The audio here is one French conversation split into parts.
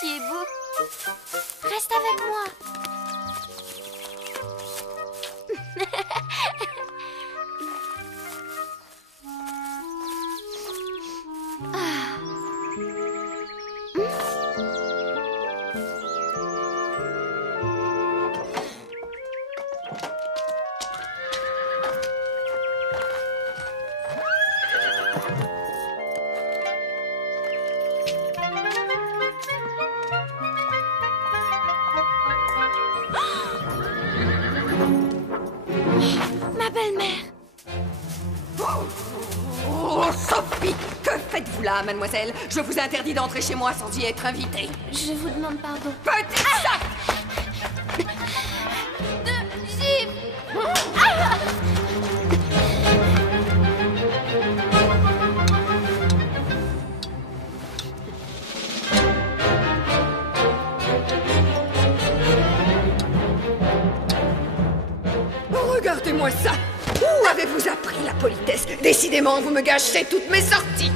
tu es beau. Reste avec moi. Ma belle-mère. Oh, Sophie! Que faites-vous là, mademoiselle? Je vous interdis d'entrer chez moi sans y être invitée. Je vous demande pardon. Petite sac! De gifle. Regardez-moi ça! Où avez-vous appris la politesse? Décidément, vous me gâchez toutes mes sorties!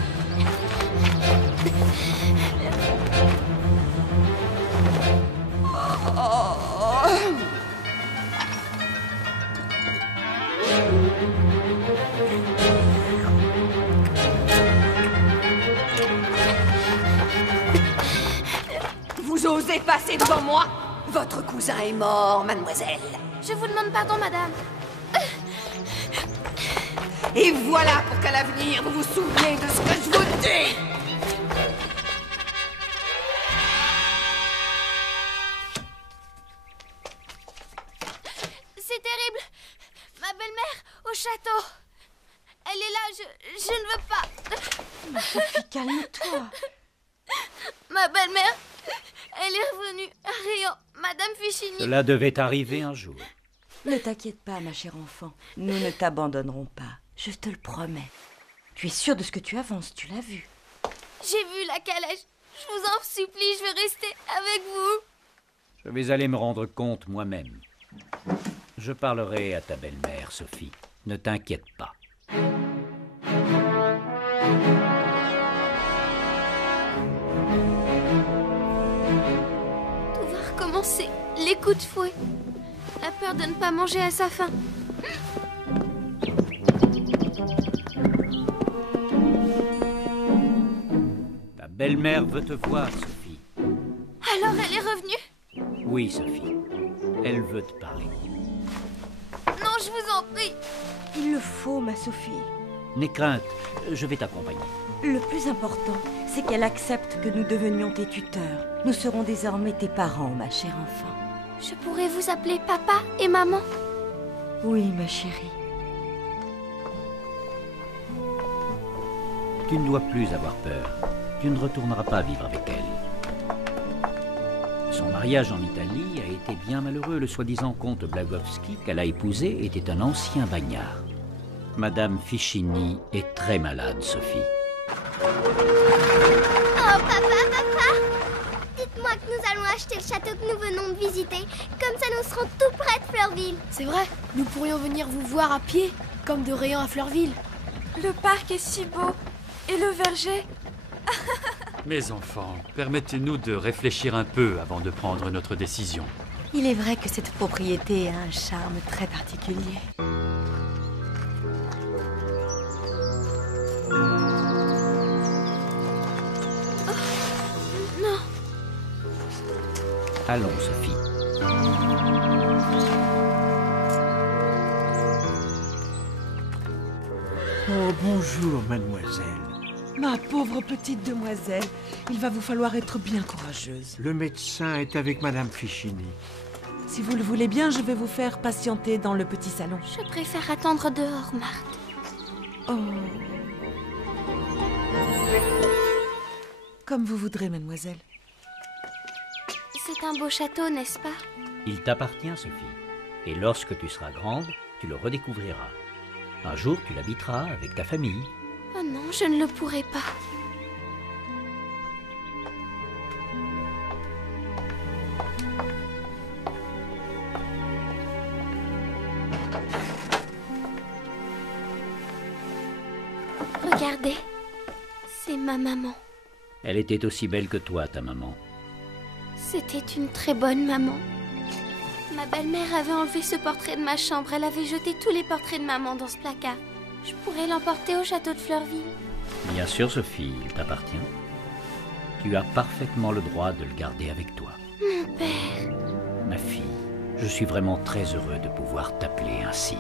Vous osez passer devant moi? Votre cousin est mort, mademoiselle. Je vous demande pardon, madame. Et voilà pour qu'à l'avenir, vous vous souveniez de ce que je vous dis! C'est terrible. Ma belle-mère au château. Elle est là, je ne veux pas. Sophie, calme-toi. Ma belle-mère, elle est revenue à Rayon. Madame Fichini. Cela devait arriver un jour. Ne t'inquiète pas, ma chère enfant. Nous ne t'abandonnerons pas. Je te le promets. Tu es sûre de ce que tu avances, tu l'as vu. J'ai vu la calèche. Je vous en supplie, je veux rester avec vous. Je vais aller me rendre compte moi-même. Je parlerai à ta belle-mère, Sophie. Ne t'inquiète pas. Tout va recommencer. Les coups de fouet. La peur de ne pas manger à sa faim. Ta belle-mère veut te voir, Sophie. Alors elle est revenue? Oui, Sophie. Elle veut te parler. Non, je vous en prie. Il le faut, ma Sophie. N'aie crainte, je vais t'accompagner. Le plus important, c'est qu'elle accepte que nous devenions tes tuteurs. Nous serons désormais tes parents, ma chère enfant. Je pourrais vous appeler papa et maman? Oui, ma chérie. Tu ne dois plus avoir peur. Tu ne retourneras pas vivre avec elle. Son mariage en Italie a été bien malheureux. Le soi-disant comte Blagowski qu'elle a épousé était un ancien bagnard. Madame Fichini est très malade, Sophie. Oh, papa! Dites-moi que nous allons acheter le château que nous venons de visiter. Comme ça, nous serons tout près de Fleurville. C'est vrai, nous pourrions venir vous voir à pied, comme de Rayon à Fleurville. Le parc est si beau. Et le verger. Mes enfants, permettez-nous de réfléchir un peu avant de prendre notre décision. Il est vrai que cette propriété a un charme très particulier. Non. Allons, Sophie. Oh, bonjour, mademoiselle. Ma pauvre petite demoiselle, il va vous falloir être bien courageuse. Le médecin est avec madame Fichini. Si vous le voulez bien, je vais vous faire patienter dans le petit salon. Je préfère attendre dehors, Marthe. Oh. Comme vous voudrez, mademoiselle. C'est un beau château, n'est-ce pas? Il t'appartient, Sophie. Et lorsque tu seras grande, tu le redécouvriras. Un jour, tu l'habiteras avec ta famille. Oh non, je ne le pourrai pas. Regardez, c'est ma maman. Elle était aussi belle que toi, ta maman. C'était une très bonne maman. Ma belle-mère avait enlevé ce portrait de ma chambre. Elle avait jeté tous les portraits de maman dans ce placard. Je pourrais l'emporter au château de Fleurville. Bien sûr, Sophie, il t'appartient. Tu as parfaitement le droit de le garder avec toi. Mon père... Ma fille, je suis vraiment très heureux de pouvoir t'appeler ainsi.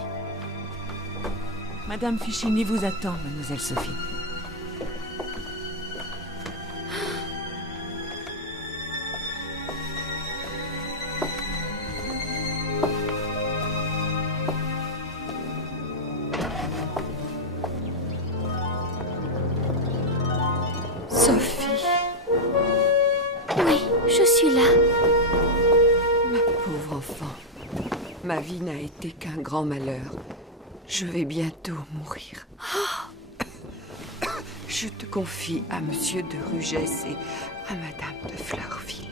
Madame Fichini vous attend, mademoiselle Sophie. Sophie, Oui, je suis là. ma pauvre enfant, ma vie n'a été qu'un grand malheur. Je vais bientôt mourir. Je te confie à Monsieur de Rugès et à Madame de Fleurville.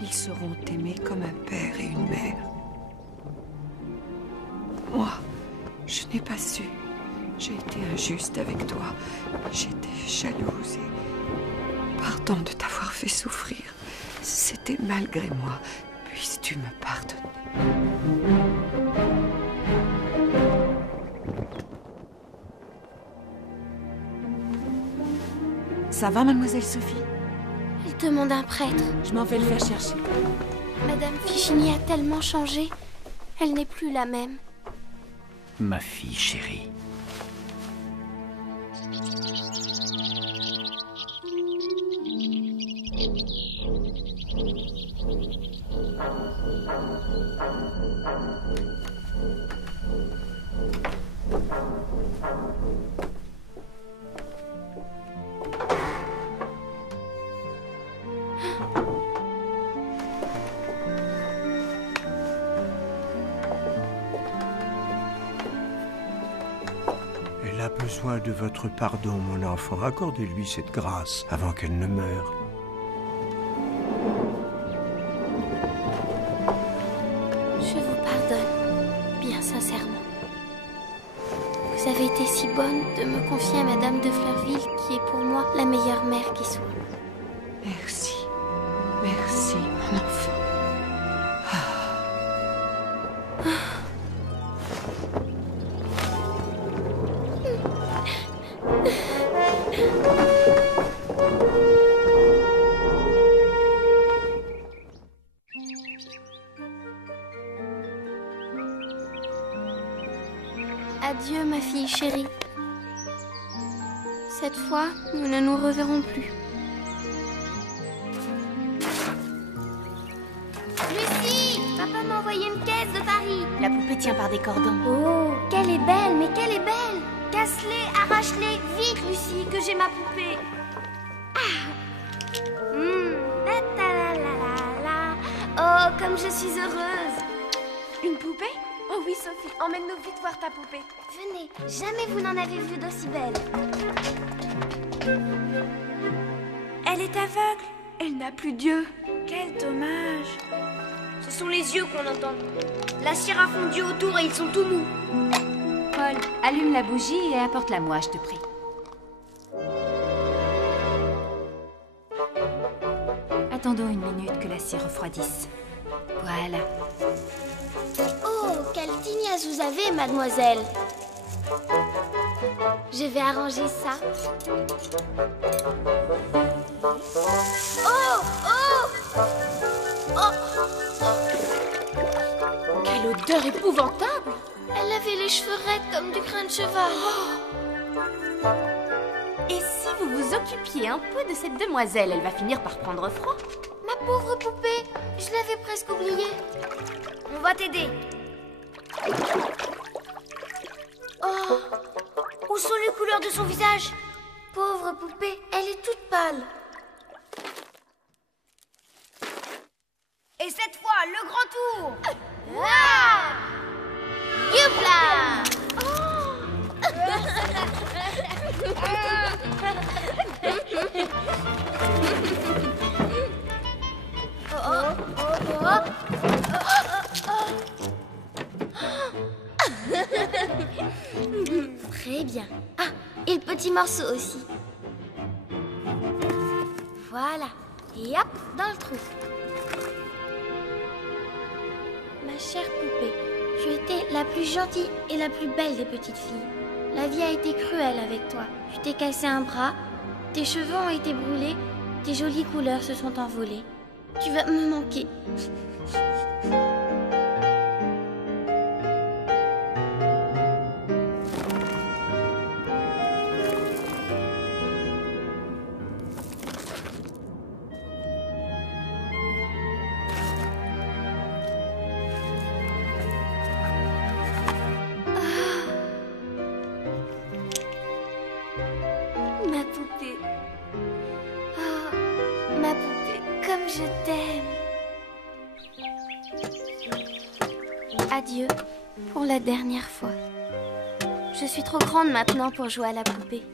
Ils seront aimés comme un père et une mère. Moi, je n'ai pas su. J'ai été injuste avec toi. J'étais jalouse et pardon de t'avoir fait souffrir. C'était malgré moi. Puisses-tu me pardonner? Ça va, mademoiselle Sophie? Elle demande un prêtre. Je m'en vais le faire chercher. Madame Fichini a tellement changé. Elle n'est plus la même. Ma fille chérie. Elle a besoin de votre pardon, mon enfant. Accordez-lui cette grâce avant qu'elle ne meure. Je vous pardonne, bien sincèrement. Vous avez été si bonne de me confier à Madame de Fleurville, qui est pour moi la meilleure mère qui soit. Merci. Merci, mon enfant. Adieu, ma fille chérie. Cette fois, nous ne nous reverrons plus. Lucie, papa m'a envoyé une caisse de Paris. La poupée tient par des cordons. Oh, qu'elle est belle, mais qu'elle est belle. Casse-les, arrache-les, vite, Lucie, que j'ai ma poupée. La ta la la la la. Oh, comme je suis heureuse. Une poupée? Oh oui, Sophie, emmène-nous vite voir ta poupée. Venez, jamais vous n'en avez vu d'aussi belle. Elle est aveugle. Elle n'a plus d'yeux. Quel dommage. Ce sont les yeux qu'on entend. La cire a fondu autour et ils sont tout mous. Paul, allume la bougie et apporte-la-moi, je te prie. Attendons une minute que la cire refroidisse. Voilà. Oh, quelle tignasse vous avez, mademoiselle. Je vais arranger ça. Oh, oh, oh. Quelle odeur épouvantable! Elle avait les cheveux raides comme du crin de cheval. Et si vous vous occupiez un peu de cette demoiselle, elle va finir par prendre froid. Ma pauvre poupée, je l'avais presque oubliée. On va t'aider. Oh, Où sont les couleurs de son visage? pauvre poupée, elle est toute pâle. Et cette fois, le grand tour. Youpla! Très bien. Ah, et le petit morceau aussi. Voilà. Et hop, dans le trou. Ma chère poupée, tu étais la plus gentille et la plus belle des petites filles. La vie a été cruelle avec toi. Tu t'es cassé un bras, tes cheveux ont été brûlés, tes jolies couleurs se sont envolées. Tu vas me manquer. Ma poupée. Oh, ma poupée, comme je t'aime. Adieu, pour la dernière fois. Je suis trop grande maintenant pour jouer à la poupée.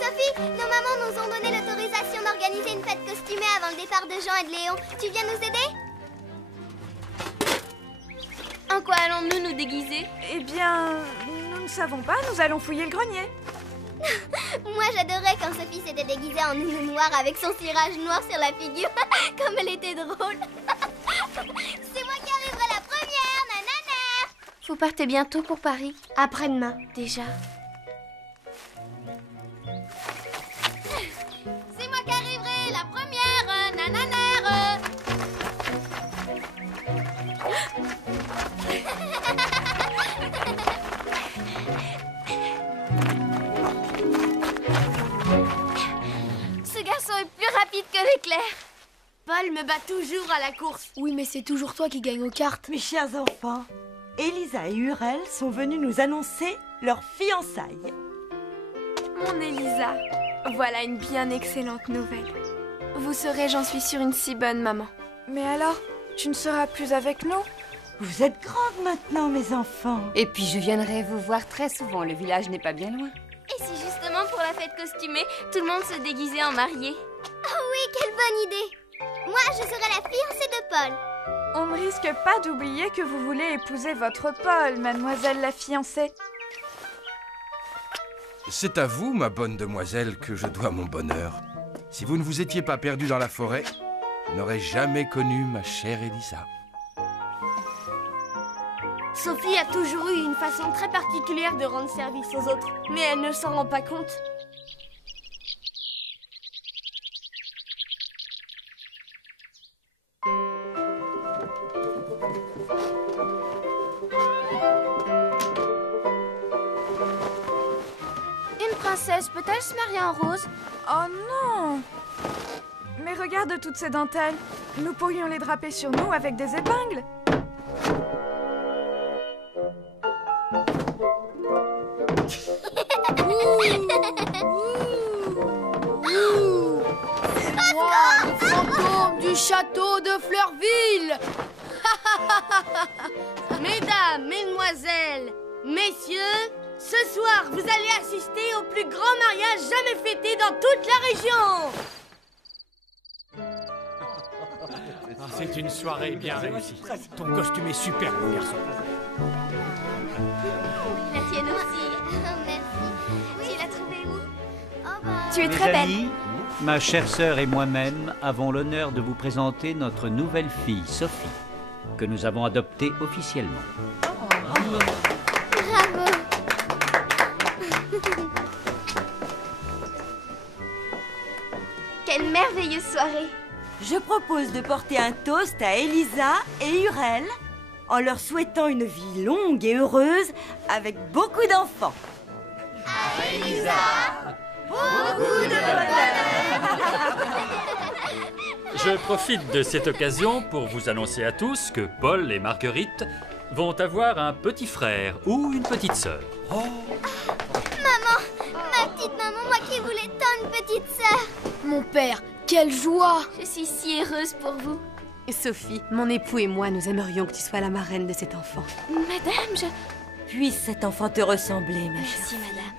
Sophie, nos mamans nous ont donné l'autorisation d'organiser une fête costumée avant le départ de Jean et de Léon. Tu viens nous aider? En quoi allons-nous nous déguiser? Eh bien, nous ne savons pas, nous allons fouiller le grenier. Moi, j'adorais quand Sophie s'était déguisée en nounou noir avec son cirage noir sur la figure. Comme elle était drôle. C'est moi qui arriverai la première, nanana. Vous partez bientôt pour Paris? Après-demain. Déjà. C'est moi qui arriverai la première, nanana. Ce garçon est plus rapide que l'éclair. Paul me bat toujours à la course. Oui, mais c'est toujours toi qui gagne aux cartes. Mes chers enfants, Elisa et Hurel sont venus nous annoncer leur fiançailles. Mon Elisa, voilà une bien excellente nouvelle. Vous serez, j'en suis sûre, une si bonne maman. Mais alors, tu ne seras plus avec nous? Vous êtes grandes maintenant, mes enfants. Et puis je viendrai vous voir très souvent, le village n'est pas bien loin. Et si justement pour la fête costumée, tout le monde se déguisait en mariée? Oh oui, quelle bonne idée. Moi, je serai la fiancée de Paul. On ne risque pas d'oublier que vous voulez épouser votre Paul, mademoiselle la fiancée. C'est à vous, ma bonne demoiselle, que je dois mon bonheur. Si vous ne vous étiez pas perdue dans la forêt, je n'aurais jamais connu ma chère Elisa. Sophie a toujours eu une façon très particulière de rendre service aux autres, mais elle ne s'en rend pas compte. Une princesse peut-elle se marier en rose? Oh non! Mais regarde toutes ces dentelles. Nous pourrions les draper sur nous avec des épingles. Moi, le fantôme du château de Fleurville. Mesdames, mesdemoiselles, messieurs, ce soir, vous allez assister au plus grand mariage jamais fêté dans toute la région. C'est une soirée bien réussie. Ton costume est super, mon garçon. La tienne aussi. Merci. Tu l'as trouvée où? Tu es très Mes belle. amis, ma chère sœur et moi-même avons l'honneur de vous présenter notre nouvelle fille, Sophie, que nous avons adoptée officiellement. Bravo. Quelle merveilleuse soirée. Je propose de porter un toast à Elisa et Hurel en leur souhaitant une vie longue et heureuse avec beaucoup d'enfants. À Elisa, beaucoup de bonheur. Je profite de cette occasion pour vous annoncer à tous que Paul et Marguerite vont avoir un petit frère ou une petite sœur. Maman, ma petite maman, moi qui voulais tant une petite sœur. Mon père, quelle joie! Je suis si heureuse pour vous. Sophie, mon époux et moi, nous aimerions que tu sois la marraine de cet enfant. Madame, je... Puisse cet enfant te ressembler, ma chère. Merci, madame.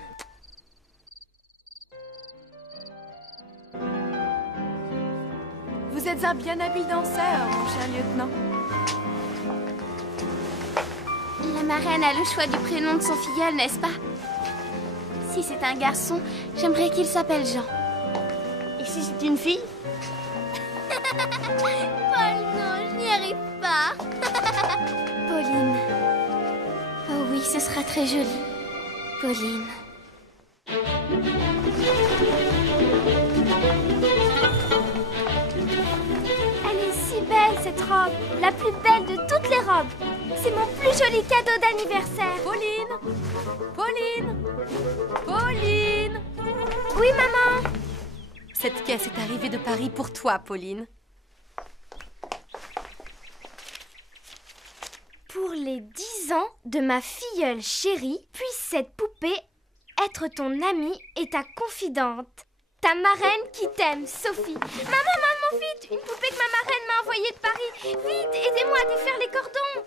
Vous êtes un bien habile danseur, mon cher lieutenant. La marraine a le choix du prénom de son filleul, n'est-ce pas? Si c'est un garçon, j'aimerais qu'il s'appelle Jean. Et si c'est une fille? Paul, non, je n'y arrive pas. Pauline. Oh oui, ce sera très joli. Pauline. Elle est si belle, cette robe. La plus belle de toutes les robes. C'est mon plus joli cadeau d'anniversaire. Pauline! Pauline! Pauline! Oui, maman. Cette caisse est arrivée de Paris pour toi, Pauline. Pour les 10 ans de ma filleule chérie, puisse cette poupée être ton amie et ta confidente. Ta marraine qui t'aime, Sophie. Maman, vite! Une poupée que ma marraine m'a envoyée de Paris. Vite, aidez-moi à défaire les cordons.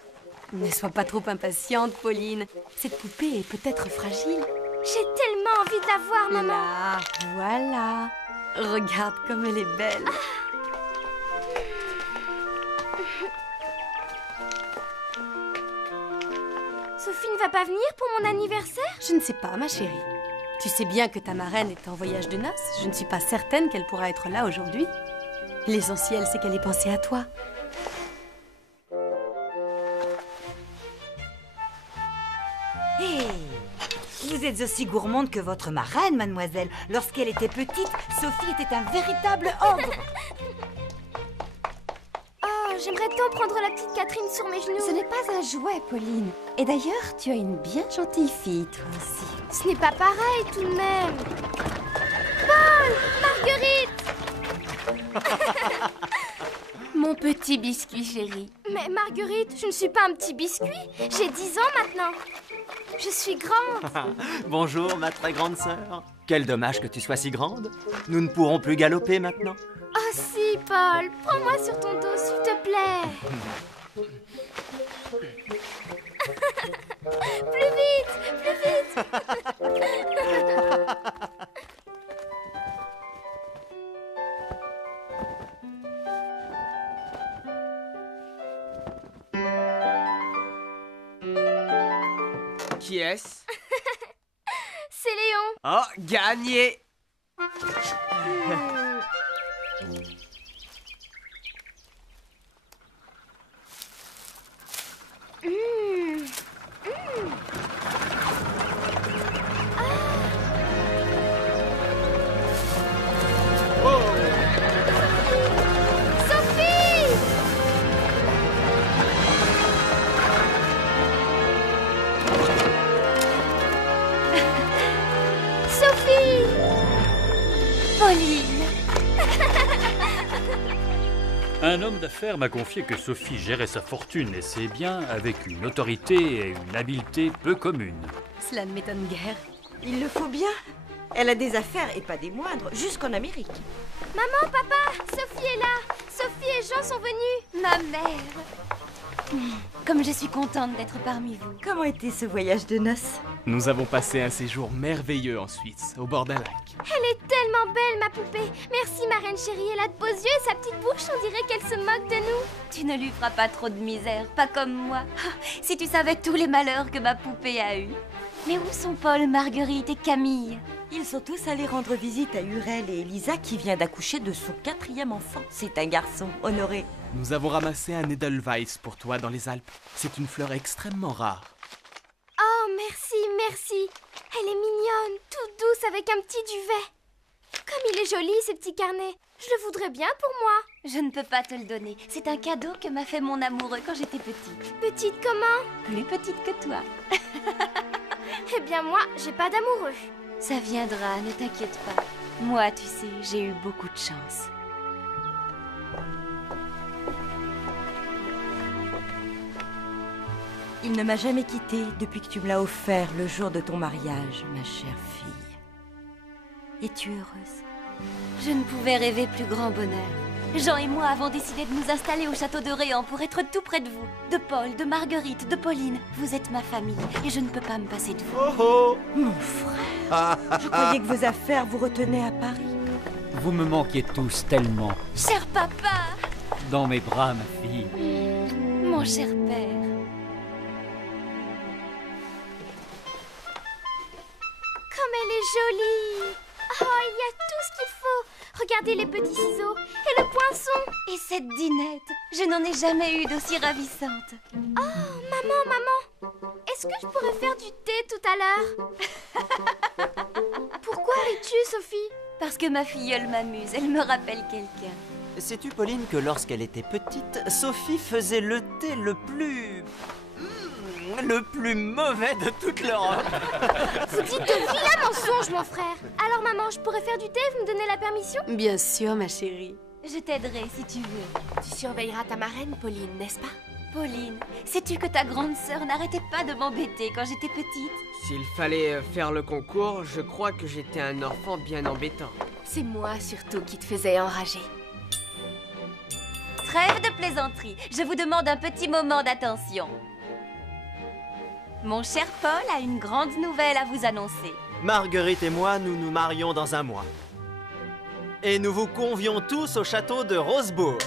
Ne sois pas trop impatiente, Pauline. Cette poupée est peut-être fragile. J'ai tellement envie de la voir, maman. Là, voilà. Regarde comme elle est belle. Sophie ne va pas venir pour mon anniversaire? Je ne sais pas, ma chérie. Tu sais bien que ta marraine est en voyage de noces. Je ne suis pas certaine qu'elle pourra être là aujourd'hui. L'essentiel, c'est qu'elle ait pensé à toi. Hé, vous êtes aussi gourmande que votre marraine, mademoiselle. Lorsqu'elle était petite, Sophie était un véritable ogre. Oh, j'aimerais tant prendre la petite Catherine sur mes genoux. Ce n'est pas un jouet, Pauline. Et d'ailleurs, tu as une bien gentille fille, toi aussi. Ce n'est pas pareil, tout de même. Paul! Marguerite! Mon petit biscuit chéri. Mais Marguerite, je ne suis pas un petit biscuit. J'ai 10 ans maintenant. Je suis grande. Bonjour, ma très grande sœur. Quel dommage que tu sois si grande. Nous ne pourrons plus galoper maintenant. Oh si, Paul. Prends-moi sur ton dos, s'il te plaît. Plus vite, plus vite. Qui est-ce? C'est Léon. Oh, gagné! Un homme d'affaires m'a confié que Sophie gérait sa fortune et ses biens avec une autorité et une habileté peu communes. Cela ne m'étonne guère. Il le faut bien. Elle a des affaires, et pas des moindres, jusqu'en Amérique. Maman, papa, Sophie est là. Sophie et Jean sont venus. Ma mère. Comme je suis contente d'être parmi vous. Comment était ce voyage de noces? Nous avons passé un séjour merveilleux en Suisse, au bord d'un lac. Elle est tellement belle, ma poupée. Merci, ma reine chérie. Elle a de beaux yeux et sa petite bouche, on dirait qu'elle se moque de nous. Tu ne lui feras pas trop de misère, pas comme moi. Si tu savais tous les malheurs que ma poupée a eus. Mais où sont Paul, Marguerite et Camille? Ils sont tous allés rendre visite à Urel et Elisa qui vient d'accoucher de son 4e enfant. C'est un garçon, Honoré. Nous avons ramassé un Edelweiss pour toi dans les Alpes. C'est une fleur extrêmement rare. Oh, merci, merci. Elle est mignonne, toute douce avec un petit duvet. Comme il est joli, ce petit carnet. Je le voudrais bien pour moi. Je ne peux pas te le donner. C'est un cadeau que m'a fait mon amoureux quand j'étais petite. Petite comment? Plus petite que toi. Eh bien moi, j'ai pas d'amoureux. Ça viendra, ne t'inquiète pas. Moi, tu sais, j'ai eu beaucoup de chance. Il ne m'a jamais quittée depuis que tu me l'as offert le jour de ton mariage, ma chère fille. Es-tu heureuse? Je ne pouvais rêver plus grand bonheur. Jean et moi avons décidé de nous installer au château de Réan pour être tout près de vous. De Paul, de Marguerite, de Pauline. Vous êtes ma famille et je ne peux pas me passer de vous. Oh oh! Mon frère, je croyais que vos affaires vous retenaient à Paris. Vous me manquiez tous tellement. Cher papa! Dans mes bras, ma fille. Mon cher père. Comme elle est jolie! Oh, il y a tout ce qu'il faut! Regarde regardez les petits ciseaux. Et le poinçon. Et cette dinette, je n'en ai jamais eu d'aussi ravissante. Oh, maman, est-ce que je pourrais faire du thé tout à l'heure? Pourquoi ris-tu, Sophie? Parce que ma filleule m'amuse, elle me rappelle quelqu'un. Sais-tu, Pauline, que lorsqu'elle était petite, Sophie faisait le thé le plus mauvais de toute l'Europe. Vous dites de vilains mensonges, mon frère. Alors, maman, je pourrais faire du thé, vous me donnez la permission? Bien sûr, ma chérie. Je t'aiderai si tu veux. Tu surveilleras ta marraine, Pauline, n'est-ce pas? Pauline, sais-tu que ta grande sœur n'arrêtait pas de m'embêter quand j'étais petite? S'il fallait faire le concours, je crois que j'étais un enfant bien embêtant. C'est moi surtout qui te faisais enrager. Trêve de plaisanterie, je vous demande un petit moment d'attention. Mon cher Paul a une grande nouvelle à vous annoncer. Marguerite et moi, nous nous marions dans un mois. Et nous vous convions tous au château de Rosebourg.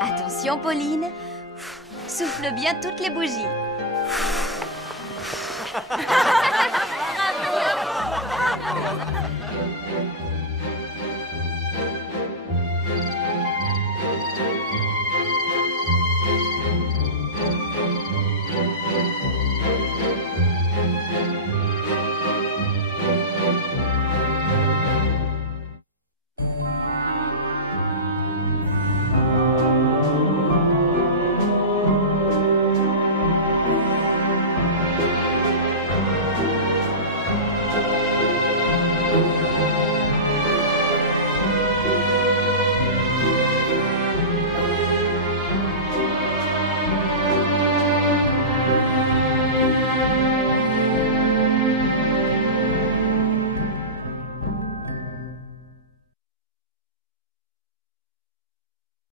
Attention, Pauline. Souffle bien toutes les bougies.